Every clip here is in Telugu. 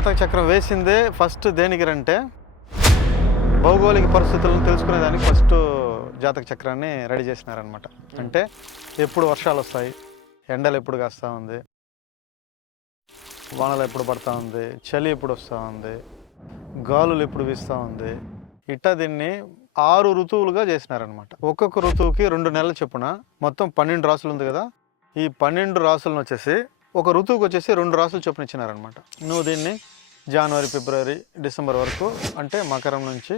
జాతక చక్రం వేసిందే ఫస్ట్ దేనికిరంటే భౌగోళిక పరిస్థితులను తెలుసుకునేదానికి ఫస్ట్ జాతక చక్రాన్ని రెడీ చేసినారనమాట. అంటే ఎప్పుడు వర్షాలు వస్తాయి, ఎండలు ఎప్పుడు కాస్తూ ఉంది, వానలు ఎప్పుడు పడతా ఉంది, చలి ఎప్పుడు వస్తూ ఉంది, గాలులు ఎప్పుడు వీస్తూ ఉంది, ఇట్టా దీన్ని 6 ఋతువులుగా చేసినారనమాట. ఒక్కొక్క ఋతువుకి 2 నెలలు చొప్పున మొత్తం 12 రాసులు ఉంది కదా. ఈ 12 రాసులను వచ్చేసి ఒక ఋతువుకి వచ్చేసి 2 రాసులు చొప్పున ఇచ్చినారనమాట. నువ్వు దీన్ని జనవరి, ఫిబ్రవరి, డిసెంబర్ వరకు అంటే మకరం నుంచి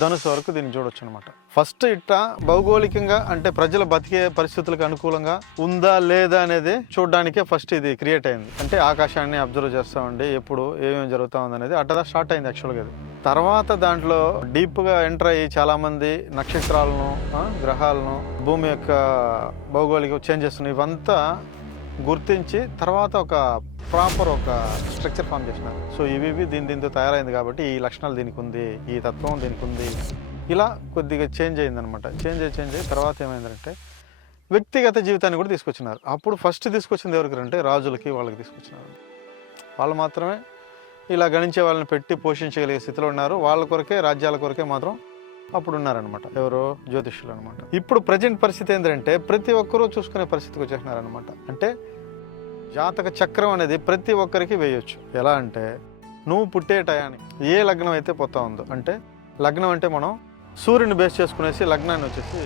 ధనుసు వరకు దీన్ని చూడొచ్చు అనమాట. ఫస్ట్ ఇట్లా భౌగోళికంగా అంటే ప్రజల బతికే పరిస్థితులకు అనుకూలంగా ఉందా లేదా అనేది చూడడానికే ఫస్ట్ ఇది క్రియేట్ అయింది. అంటే ఆకాశాన్ని అబ్జర్వ్ చేస్తామండి, ఎప్పుడు ఏమేమి జరుగుతూ ఉంది అనేది అట్లా స్టార్ట్ అయింది యాక్చువల్గా. ఇది తర్వాత దాంట్లో డీప్గా ఎంటర్ అయ్యి చాలామంది నక్షత్రాలను, గ్రహాలను, భూమి యొక్క భౌగోళిక చేంజెస్ ఇవంతా గుర్తించి తర్వాత ఒక ప్రాపర్ ఒక స్ట్రక్చర్ ఫామ్ చేసినారు. సో ఇవి దీంతో తయారైంది కాబట్టి ఈ లక్షణాలు దీనికి ఉంది, ఈ తత్వం దీనికి ఉంది, ఇలా కొద్దిగా చేంజ్ అయిందనమాట. చేంజ్ అయ్యి తర్వాత ఏమైందంటే వ్యక్తిగత జీవితాన్ని కూడా తీసుకొచ్చినారు. అప్పుడు ఫస్ట్ తీసుకొచ్చింది ఎవరికి అంటే రాజులకి, వాళ్ళకి తీసుకొచ్చినారు. వాళ్ళు మాత్రమే ఇలా గణించే వాళ్ళని పెట్టి పోషించగలిగే స్థితిలో ఉన్నారు. వాళ్ళ కొరకే, రాజ్యాల కొరకే మాత్రం అప్పుడు ఉన్నారనమాట. ఎవరో జ్యోతిష్యులు అనమాట. ఇప్పుడు ప్రజెంట్ పరిస్థితి ఏంటంటే ప్రతి ఒక్కరూ చూసుకునే పరిస్థితికి వచ్చేసినారనమాట. అంటే జాతక చక్రం అనేది ప్రతి ఒక్కరికి వేయొచ్చు. ఎలా అంటే నువ్వు పుట్టే టయానికి ఏ లగ్నం అయితే పోతా ఉందో, అంటే లగ్నం అంటే మనం సూర్యుని బేస్ చేసుకునేసి లగ్నాన్ని వచ్చేసి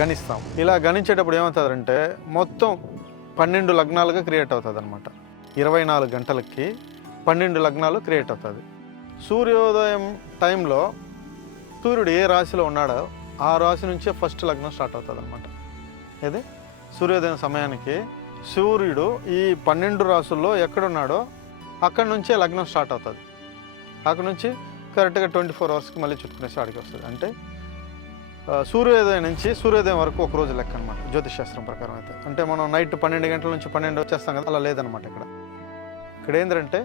గణిస్తాం. ఇలా గణించేటప్పుడు ఏమవుతుందంటే మొత్తం 12 లగ్నాలుగా క్రియేట్ అవుతుంది అనమాట. 24 గంటలకి 12 లగ్నాలు క్రియేట్ అవుతుంది. సూర్యోదయం టైంలో సూర్యుడు ఏ రాశిలో ఉన్నాడో ఆ రాశి నుంచే ఫస్ట్ లగ్నం స్టార్ట్ అవుతుంది అనమాట. ఇది సూర్యోదయం సమయానికి సూర్యుడు ఈ 12 రాసుల్లో ఎక్కడున్నాడో అక్కడి నుంచే లగ్నం స్టార్ట్ అవుతుంది. అక్కడ నుంచి కరెక్ట్గా 24 అవర్స్కి మళ్ళీ చుట్టుకునేసి ఆడికి వస్తుంది. అంటే సూర్యోదయం నుంచి సూర్యోదయం వరకు ఒక రోజు లెక్క అనమాట జ్యోతిష్ శాస్త్రం ప్రకారం అయితే. అంటే మనం నైట్ 12 గంటల నుంచి 12 వచ్చేస్తాం కదా, అలా లేదనమాట. ఇక్కడ ఏంటంటే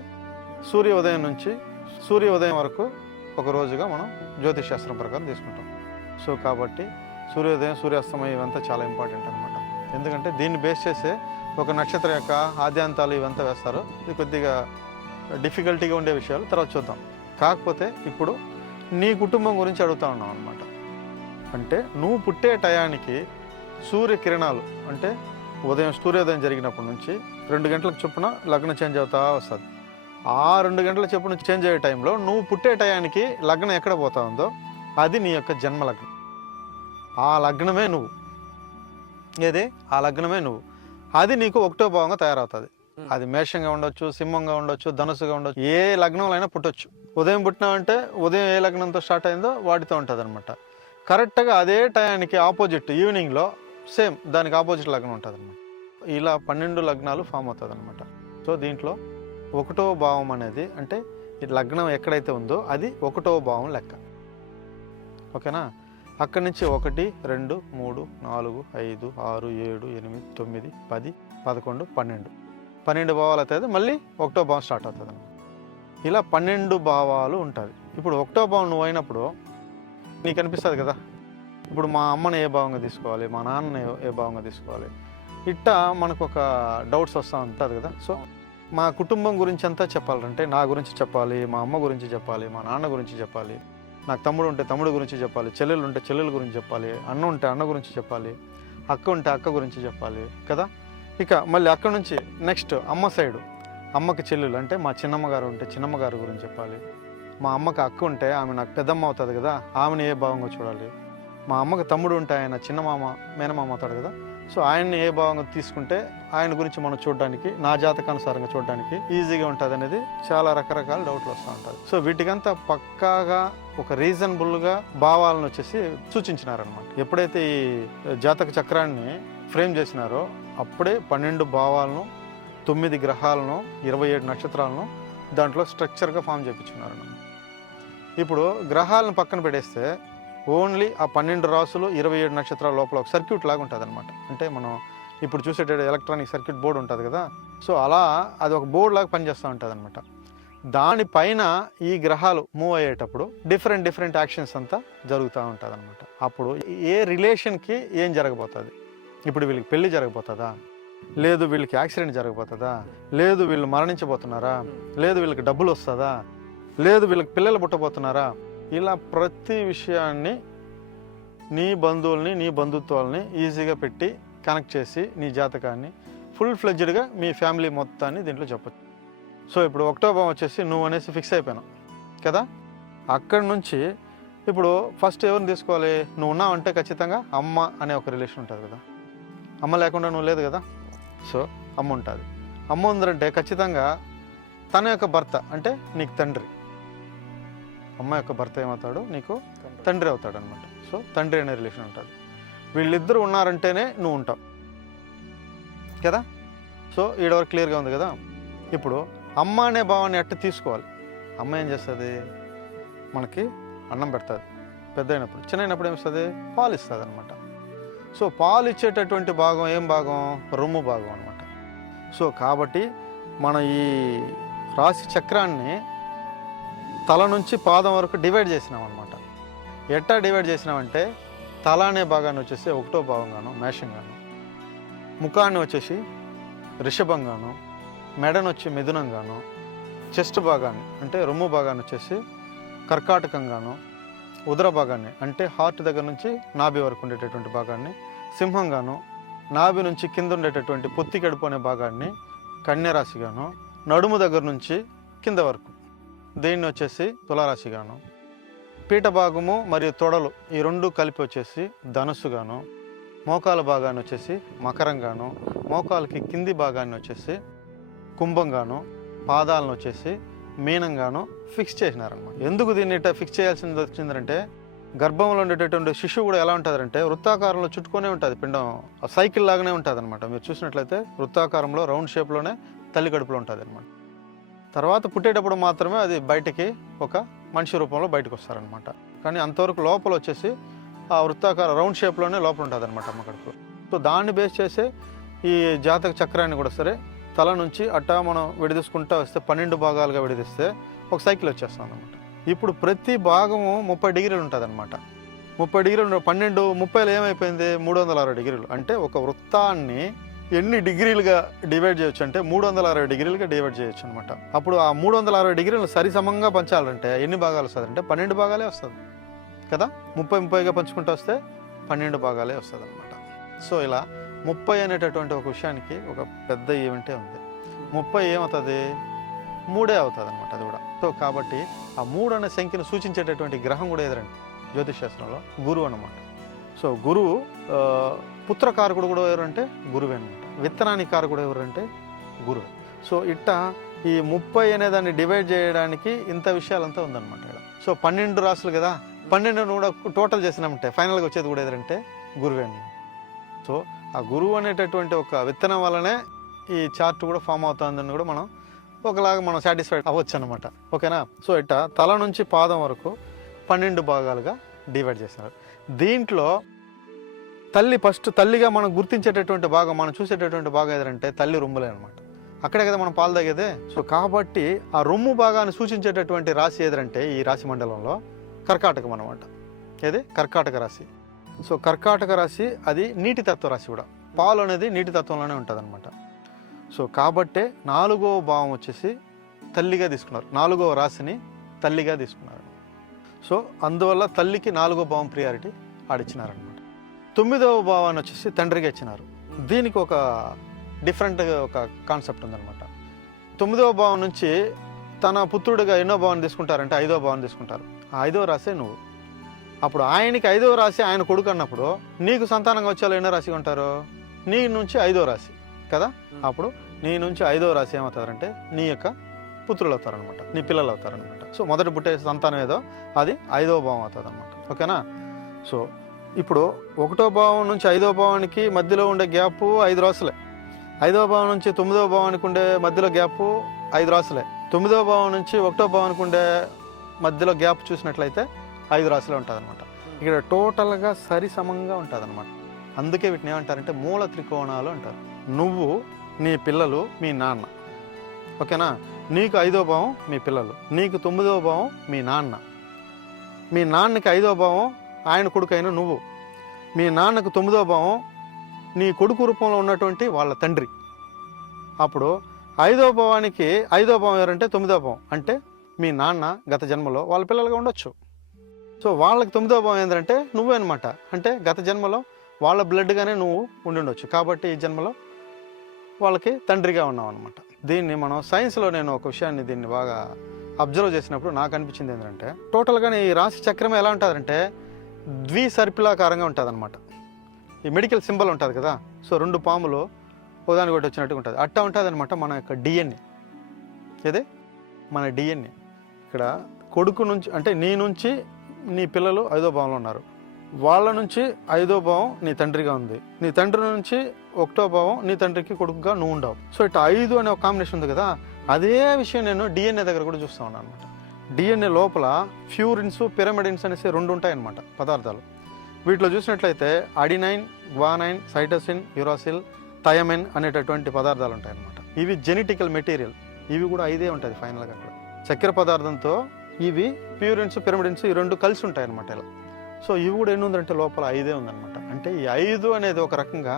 సూర్యోదయం నుంచి సూర్యోదయం వరకు ఒక రోజుగా మనం జ్యోతిష్ శాస్త్రం ప్రకారం తీసుకుంటాం. సో కాబట్టి సూర్యోదయం, సూర్యాస్తమయం ఇవంతా చాలా ఇంపార్టెంట్ అనమాట. ఎందుకంటే దీన్ని బేస్ చేసే ఒక నక్షత్రం యొక్క ఆద్యాంతాలు ఇవంతా వేస్తారు. ఇది కొద్దిగా డిఫికల్టీగా ఉండే విషయాలు తర్వాత చూద్దాం. కాకపోతే ఇప్పుడు నీ కుటుంబం గురించి అడుగుతా ఉన్నాం అనమాట. అంటే నువ్వు పుట్టే టయానికి సూర్యకిరణాలు అంటే ఉదయం సూర్యోదయం జరిగినప్పటి నుంచి 2 గంటలకు చొప్పున లగ్నం చేంజ్ అవుతా వస్తుంది. ఆ 2 గంటల చొప్పున చేంజ్ అయ్యే టైంలో నువ్వు పుట్టే టయానికి లగ్నం ఎక్కడ పోతా ఉందో అది నీ యొక్క జన్మ లగ్నం. ఆ లగ్నమే నువ్వు. ఏదే ఆ లగ్నమే నువ్వు. అది నీకు 1వ భావంగా తయారవుతుంది. అది మేషంగా ఉండొచ్చు, సింహంగా ఉండొచ్చు, ధనుసుగా ఉండొచ్చు, ఏ లగ్నంలో అయినా పుట్టొచ్చు. ఉదయం పుట్టినావంటే ఉదయం ఏ లగ్నంతో స్టార్ట్ అయిందో వాటితో ఉంటుంది అనమాట. కరెక్ట్గా అదే టయానికి ఆపోజిట్ ఈవినింగ్లో సేమ్ దానికి ఆపోజిట్ లగ్నం ఉంటుంది అనమాట. ఇలా 12 లగ్నాలు ఫామ్ అవుతుంది అనమాట. సో దీంట్లో 1వ భావం అనేది అంటే ఈ లగ్నం ఎక్కడైతే ఉందో అది 1వ భావం లెక్క. ఓకేనా? అక్కడి నుంచి 1, 2, 3, 4, 5, 6, 7, 8, 9, 10, 11, 12 భావాలు అవుతుంది. మళ్ళీ 1వ భావం స్టార్ట్ అవుతుంది అనమాట. ఇలా 12 భావాలు ఉంటుంది. ఇప్పుడు 1వ భావం నువ్వు అయినప్పుడు నీకు అనిపిస్తుంది కదా, ఇప్పుడు మా అమ్మని ఏ భావంగా తీసుకోవాలి, మా నాన్నని ఏ భావంగా తీసుకోవాలి, ఇట్టా మనకు ఒక డౌట్స్ వస్తూ ఉంటుంది కదా. సో మా కుటుంబం గురించి అంతా చెప్పాలంటే నా గురించి చెప్పాలి, మా అమ్మ గురించి చెప్పాలి, మా నాన్న గురించి చెప్పాలి, నాకు తమ్ముడు ఉంటే తమ్ముడు గురించి చెప్పాలి, చెల్లెలు ఉంటే చెల్లెల గురించి చెప్పాలి, అన్న ఉంటే అన్న గురించి చెప్పాలి, అక్క ఉంటే అక్క గురించి చెప్పాలి కదా. ఇక మళ్ళీ అక్కడ నుంచి నెక్స్ట్ అమ్మ సైడు, అమ్మకి చెల్లెలు అంటే మా చిన్నమ్మ గారు ఉంటే చిన్నమ్మ గారి గురించి చెప్పాలి, మా అమ్మకి అక్క ఉంటే ఆమె నాకు పెద్దమ్మ అవుతుంది కదా, ఆమెను ఏ భావంగా చూడాలి, మా అమ్మకి తమ్ముడు ఉంటే ఆయన చిన్నమామ మేనమామ అవుతాడు కదా, సో ఆయన్ని ఏ భావంగా తీసుకుంటే ఆయన గురించి మనం చూడడానికి నా జాతకానుసారంగా చూడడానికి ఈజీగా ఉంటుంది అనేది చాలా రకరకాల డౌట్లు వస్తూ ఉంటుంది. సో వీటికంతా పక్కాగా ఒక రీజనబుల్గా భావాలను వచ్చేసి సూచించినారనమాట. ఎప్పుడైతే ఈ జాతక చక్రాన్ని ఫ్రేమ్ చేసినారో అప్పుడే 12 భావాలను, 9 గ్రహాలను, 27 నక్షత్రాలను దాంట్లో స్ట్రక్చర్గా ఫామ్ చేయించుకున్నారన్నమాట. ఇప్పుడు గ్రహాలను పక్కన పెట్టేస్తే ఓన్లీ ఆ 12 రాసులు 27 నక్షత్రాల లోపల ఒక సర్క్యూట్ లాగా ఉంటుంది అనమాట. అంటే మనం ఇప్పుడు చూసేట ఎలక్ట్రానిక్ సర్క్యూట్ బోర్డు ఉంటుంది కదా, సో అలా అది ఒక బోర్డు లాగా పనిచేస్తూ ఉంటుంది అనమాట. దానిపైన ఈ గ్రహాలు మూవ్ అయ్యేటప్పుడు డిఫరెంట్ యాక్షన్స్ అంతా జరుగుతూ ఉంటుంది అనమాట. అప్పుడు ఏ రిలేషన్కి ఏం జరగబోతుంది, ఇప్పుడు వీళ్ళకి పెళ్ళి జరగబోతుందా, లేదు వీళ్ళకి యాక్సిడెంట్ జరగబోతుందా, లేదు వీళ్ళు మరణించబోతున్నారా, లేదు వీళ్ళకి డబ్బులు వస్తుందా, లేదు వీళ్ళకి పిల్లలు పుట్టబోతున్నారా, ఇలా ప్రతి విషయాన్ని నీ బంధువుల్ని నీ బంధుత్వాలని ఈజీగా పెట్టి కనెక్ట్ చేసి నీ జాతకాన్ని ఫుల్ ఫ్లెడ్జ్డ్గా మీ ఫ్యామిలీ మొత్తాన్ని దీంట్లో చెప్పచ్చు. సో ఇప్పుడు 1వ భావం వచ్చేసి నువ్వు అనేసి ఫిక్స్ అయిపోయినావు కదా. అక్కడి నుంచి ఇప్పుడు ఫస్ట్ ఎవరిని తీసుకోవాలి, నువ్వు ఉన్నావంటే ఖచ్చితంగా అమ్మ అనే ఒక రిలేషన్ ఉంటుంది కదా. అమ్మ లేకుండా నువ్వు లేదు కదా. సో అమ్మ ఉంటుంది. అమ్మ ఉందంటే ఖచ్చితంగా తన యొక్క భర్త అంటే నీకు తండ్రి, అమ్మ యొక్క భర్త ఏమవుతాడు, నీకు తండ్రి అవుతాడు అనమాట. సో తండ్రి అనే రిలేషన్ ఉంటుంది. వీళ్ళిద్దరూ ఉన్నారంటేనే నువ్వు ఉంటావు కదా. సో ఈడవరకు క్లియర్గా ఉంది కదా. ఇప్పుడు అమ్మ అనే భావాన్ని ఎట్ట తీసుకోవాలి. అమ్మ ఏం చేస్తుంది, మనకి అన్నం పెడుతుంది. పెద్ద అయినప్పుడు, చిన్న అయినప్పుడు ఏమిస్తుంది, పాలు ఇస్తుంది అనమాట. సో పాలు ఇచ్చేటటువంటి భాగం ఏం భాగం, రొమ్ము భాగం అనమాట. సో కాబట్టి మన ఈ రాశి చక్రాన్ని తల నుంచి పాదం వరకు డివైడ్ చేసినాం అనమాట. ఎట్టా డివైడ్ చేసినామంటే తల అనే భాగాన్ని వచ్చేసి 1వ భాగంగాను మేషంగాను, ముఖాన్ని వచ్చేసి రిషభంగాను, మెడను వచ్చి మిథునంగాను, చెస్ట్ భాగాన్ని అంటే రొమ్ము భాగాన్ని వచ్చేసి కర్కాటకంగాను, ఉదర భాగాన్ని అంటే హార్ట్ దగ్గర నుంచి నాభి వరకు ఉండేటటువంటి భాగాన్ని సింహంగాను, నాభి నుంచి కింద ఉండేటటువంటి పొత్తి కడుపు అనే భాగాన్ని కన్యరాశిగాను, నడుము దగ్గర నుంచి కింద వరకు దీన్ని వచ్చేసి తులారాశిగాను, పీఠ భాగము మరియు తొడలు ఈ రెండు కలిపి వచ్చేసి ధనుస్సుగాను, మోకాల భాగాన్ని వచ్చేసి మకరంగాను, మోకాలకి కింది భాగాన్ని వచ్చేసి కుంభంగాను, పాదాలను వచ్చేసి మీనంగాను ఫిక్స్ చేసినారనమాట. ఎందుకు దీన్ని ఇట్లా ఫిక్స్ చేయాల్సింది వచ్చిందంటే గర్భంలో ఉండేటటువంటి శిశువు కూడా ఎలా ఉంటుందంటే వృత్తాకారంలో చుట్టుకొనే ఉంటుంది, పిండం సైకిల్ లాగానే ఉంటుంది అనమాట. మీరు చూసినట్లయితే వృత్తాకారంలో రౌండ్ షేప్లోనే తల్లి కడుపులో ఉంటుంది అనమాట. తర్వాత పుట్టేటప్పుడు మాత్రమే అది బయటికి ఒక మనిషి రూపంలో బయటకు వస్తారనమాట. కానీ అంతవరకు లోపల వచ్చేసి ఆ వృత్తాకార రౌండ్ షేప్లోనే లోపల ఉంటుంది అనమాట అమ్మ కడుపులో. సో దాన్ని బేస్ చేసే ఈ జాతక చక్రాన్ని కూడా సరే తల నుంచి అట్టా మనం విడదీసుకుంటా వస్తే 12 భాగాలుగా విడదీస్తే ఒక సైకిల్ వచ్చేస్తాం అనమాట. ఇప్పుడు ప్రతి భాగము 30 డిగ్రీలు ఉంటుంది అనమాట. 30 డిగ్రీలు 12 30లో ఏమైపోయింది 360 డిగ్రీలు. అంటే ఒక వృత్తాన్ని ఎన్ని డిగ్రీలుగా డివైడ్ చేయొచ్చు అంటే 360 డిగ్రీలుగా డివైడ్ చేయొచ్చు అనమాట. అప్పుడు ఆ 360 డిగ్రీలు సరిసమంగా పంచాలంటే ఎన్ని భాగాలు వస్తుంది అంటే 12 భాగాలే వస్తుంది కదా. 30గా పంచుకుంటూ వస్తే 12 భాగాలే వస్తుంది అనమాట. సో ఇలా 30 అనేటటువంటి ఒక విషయానికి ఒక పెద్ద ఈవెంటే ఉంది. 30 ఏమవుతుంది 3 అవుతుంది అనమాట అది కూడా. సో కాబట్టి ఆ 3 అనే సంఖ్యను సూచించేటటువంటి గ్రహం కూడా ఎదురండి జ్యోతిష్ శాస్త్రంలో గురువు అనమాట. సో గురువు పుత్రకారకుడు కూడా ఎవరంటే గురువే అనమాట. విత్తనానికి కారకుడు ఎవరంటే గురువే. సో ఇట్ట ఈ 30 అనే దాన్ని డివైడ్ చేయడానికి ఇంత విషయాలంతా ఉందన్నమాట ఇక్కడ. సో 12 రాసులు కదా, 12 కూడా టోటల్ చేసినామంటే ఫైనల్గా వచ్చేది కూడా ఎదురంటే గురువే అనమాట. సో ఆ గురువు అనేటటువంటి ఒక విత్తనం వల్లనే ఈ చార్ట్ కూడా ఫామ్ అవుతుందని కూడా మనం ఒకలాగా మనం సాటిస్ఫైడ్ అవ్వచ్చు అనమాట. ఓకేనా. సో ఇట్ట తల నుంచి పాదం వరకు 12 భాగాలుగా డివైడ్ చేస్తున్నారు. దీంట్లో తల్లి ఫస్ట్ తల్లిగా మనం గుర్తించేటటువంటి భాగం, మనం చూసేటటువంటి భాగం ఏదంటే తల్లి రొమ్ములే అనమాట. అక్కడే కదా మనం పాలు తాగేదే. సో కాబట్టి ఆ రొమ్ము భాగాన్ని సూచించేటటువంటి రాశి ఏదంటే ఈ రాశి మండలంలో కర్కాటకం అనమాట. ఏది కర్కాటక రాశి. సో కర్కాటక రాశి అది నీటి తత్వ రాశి కూడా. పాలు అనేది నీటి తత్వంలోనే ఉంటుంది అనమాట. సో కాబట్టే 4వ భావం వచ్చేసి తల్లిగా తీసుకున్నారు, 4వ రాశిని తల్లిగా తీసుకున్నారు. సో అందువల్ల తల్లికి 4వ భావం ప్రియారిటీ ఆడిచ్చినారనమాట. 9వ భావాన్ని వచ్చేసి తండ్రిగా ఇచ్చినారు. దీనికి ఒక డిఫరెంట్ ఒక కాన్సెప్ట్ ఉందన్నమాట. 9వ భావం నుంచి తన పుత్రుడిగా ఎన్నో భావాన్ని తీసుకుంటారంటే 5వ భావాన్ని తీసుకుంటారు. ఆ 5వ రాశి నువ్వు. అప్పుడు ఆయనకి 5వ రాశి ఆయన కొడుకు అన్నప్పుడు నీకు సంతానంగా వచ్చే ఎన్నో రాశి ఉంటారు, నీ నుంచి 5వ రాశి కదా. అప్పుడు నీ నుంచి 5వ రాశి ఏమవుతారంటే నీ యొక్క పుత్రులు అవుతారనమాట, నీ పిల్లలు అవుతారనమాట. సో మొదటి పుట్టే సంతానం ఏదో అది 5వ భావం అవుతుంది అనమాట. ఓకేనా. సో ఇప్పుడు 1వ భావం నుంచి 5వ భావానికి మధ్యలో ఉండే గ్యాప్ 5 రాసులే. 5వ భావం నుంచి 9వ భావానికి ఉండే మధ్యలో గ్యాప్ 5 రాసులే. 9వ భావం నుంచి 1వ భావానికి ఉండే మధ్యలో గ్యాప్ చూసినట్లయితే 5 రాసులే ఉంటుంది అనమాట. ఇక్కడ టోటల్గా సరిసమంగా ఉంటుంది అనమాట. అందుకే వీటిని ఏమంటారంటే మూల త్రికోణాలు అంటారు. నువ్వు, నీ పిల్లలు, మీ నాన్న. ఓకేనా. నీకు 5వ భావం మీ పిల్లలు, నీకు 9వ భావం మీ నాన్న, మీ నాన్నకి 5వ భావం ఆయన కొడుకైన నువ్వు, మీ నాన్నకు 9వ భావం నీ కొడుకు రూపంలో ఉన్నటువంటి వాళ్ళ తండ్రి. అప్పుడు 5వ భావానికి 5వ భావం ఎవరంటే 9వ భావం, అంటే మీ నాన్న గత జన్మలో వాళ్ళ పిల్లలుగా ఉండొచ్చు. సో వాళ్ళకి 9వ భావం ఏంటంటే నువ్వే అనమాట. అంటే గత జన్మలో వాళ్ళ బ్లడ్గానే నువ్వు ఉండి కాబట్టి ఈ జన్మలో వాళ్ళకి తండ్రిగా ఉన్నావు అనమాట. దీన్ని మనం సైన్స్లో నేను ఒక విషయాన్ని దీన్ని బాగా అబ్జర్వ్ చేసినప్పుడు నాకు అనిపించింది ఏంటంటే టోటల్గా ఈ రాశి చక్రం ఎలా ఉంటుందంటే ద్విసర్పిలాకారంగా ఉంటుంది అనమాట. ఈ మెడికల్ సింబల్ ఉంటుంది కదా, సో 2 పాములు ఉదాహరణ ఒకటి వచ్చినట్టుగా ఉంటుంది, అట్టా ఉంటుంది అనమాట మన యొక్క డిఎన్ఏ. ఇదే మన డిఎన్ఏ. ఇక్కడ కొడుకు నుంచి అంటే నీ నుంచి నీ పిల్లలు 5వ భావంలో ఉన్నారు, వాళ్ళ నుంచి 5వ భావం నీ తండ్రిగా ఉంది, నీ తండ్రి నుంచి 1వ భావం నీ తండ్రికి కొడుకుగా నువ్వు ఉండవు. సో ఇట్లా 5 అనే ఒక కాంబినేషన్ ఉంది కదా, అదే విషయం నేను డిఎన్ఏ దగ్గర కూడా చూస్తూ ఉన్నాను అనమాట. డిఎన్ఏ లోపల ఫ్యూరిన్స్, పిరమిడిన్స్ అనేసి 2 ఉంటాయన్నమాట పదార్థాలు. వీటిలో చూసినట్లయితే adenine, guanine, cytosine, uracil, thiamine అనేటటువంటి పదార్థాలు ఉంటాయన్నమాట. ఇవి జెనెటికల్ మెటీరియల్. ఇవి కూడా 5 ఉంటుంది ఫైనల్గా. అక్కడ చక్కెర పదార్థంతో ఇవి ప్యూరిన్స్, పిరమిడిన్స్ ఈ 2 కలిసి ఉంటాయన్నమాట ఇలా. సో ఇవి కూడా ఎన్ని ఉందంటే లోపల 5 ఉందన్నమాట. అంటే ఈ 5 అనేది ఒక రకంగా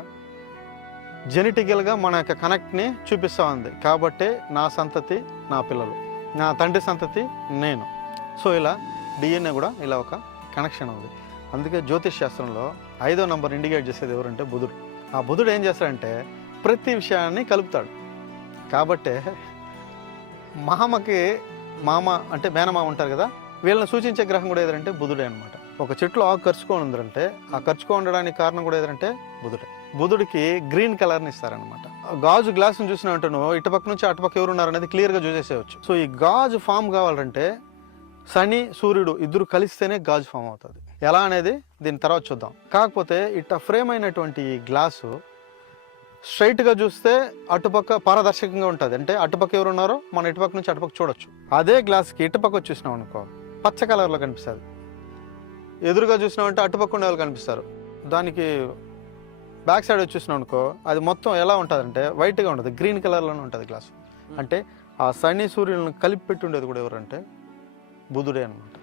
జెనెటికల్గా మన యొక్క కనెక్ట్ని చూపిస్తూ ఉంది. కాబట్టి నా సంతతి నా పిల్లలు, నా తండ్రి సంతతి నేను. సో ఇలా డిఎన్ఏ కూడా ఇలా ఒక కనెక్షన్ ఉంది. అందుకే జ్యోతిష్ శాస్త్రంలో 5వ నంబర్ ఇండికేట్ చేసేది ఎవరంటే బుధుడు. ఆ బుధుడు ఏం చేస్తాడంటే ప్రతి విషయాన్ని కలుపుతాడు. కాబట్టే మామ అంటే మేనమామ ఉంటారు కదా, వీళ్ళని సూచించే గ్రహం కూడా ఏదంటే బుధుడే అనమాట. ఒక చెట్లు ఆకు ఖర్చుకొని ఉందంటే ఆ ఖర్చుకొని ఉండడానికి కారణం కూడా ఏదంటే బుధుడే. బుధుడికి గ్రీన్ కలర్ని ఇస్తారనమాట. గాజు గ్లాసును చూసినామంటే నువ్వు ఇటుపక్క నుంచి అటుపక్క ఎవరున్నారు అనేది క్లియర్గా చూసేసేయచ్చు. సో ఈ గాజు ఫామ్ కావాలంటే శని, సూర్యుడు ఇద్దరు కలిస్తేనే గాజు ఫామ్ అవుతుంది. ఎలా అనేది దీని తర్వాత చూద్దాం. కాకపోతే ఇట్లా ఫ్రేమ్ అయినటువంటి ఈ గ్లాసు స్ట్రైట్గా చూస్తే అటుపక్క పారదర్శకంగా ఉంటుంది. అంటే అటుపక్క ఎవరున్నారో మన ఇటుపక్క నుంచి అటుపక్క చూడొచ్చు. అదే గ్లాస్కి ఇటుపక్క వచ్చి చూసినాం అనుకో పచ్చ కలర్లో కనిపిస్తుంది. ఎదురుగా చూసినామంటే అటుపక్క ఉండే వాళ్ళు కనిపిస్తారు. దానికి బ్యాక్ సైడ్ వచ్చి చూసినాం అనుకో అది మొత్తం ఎలా ఉంటుందంటే వైట్గా ఉంటుంది, గ్రీన్ కలర్లోనే ఉంటుంది గ్లాసు. అంటే ఆ శని సూర్యులను కలిపి పెట్టి ఉండేది కూడా ఎవరంటే బుధుడే అనమాట.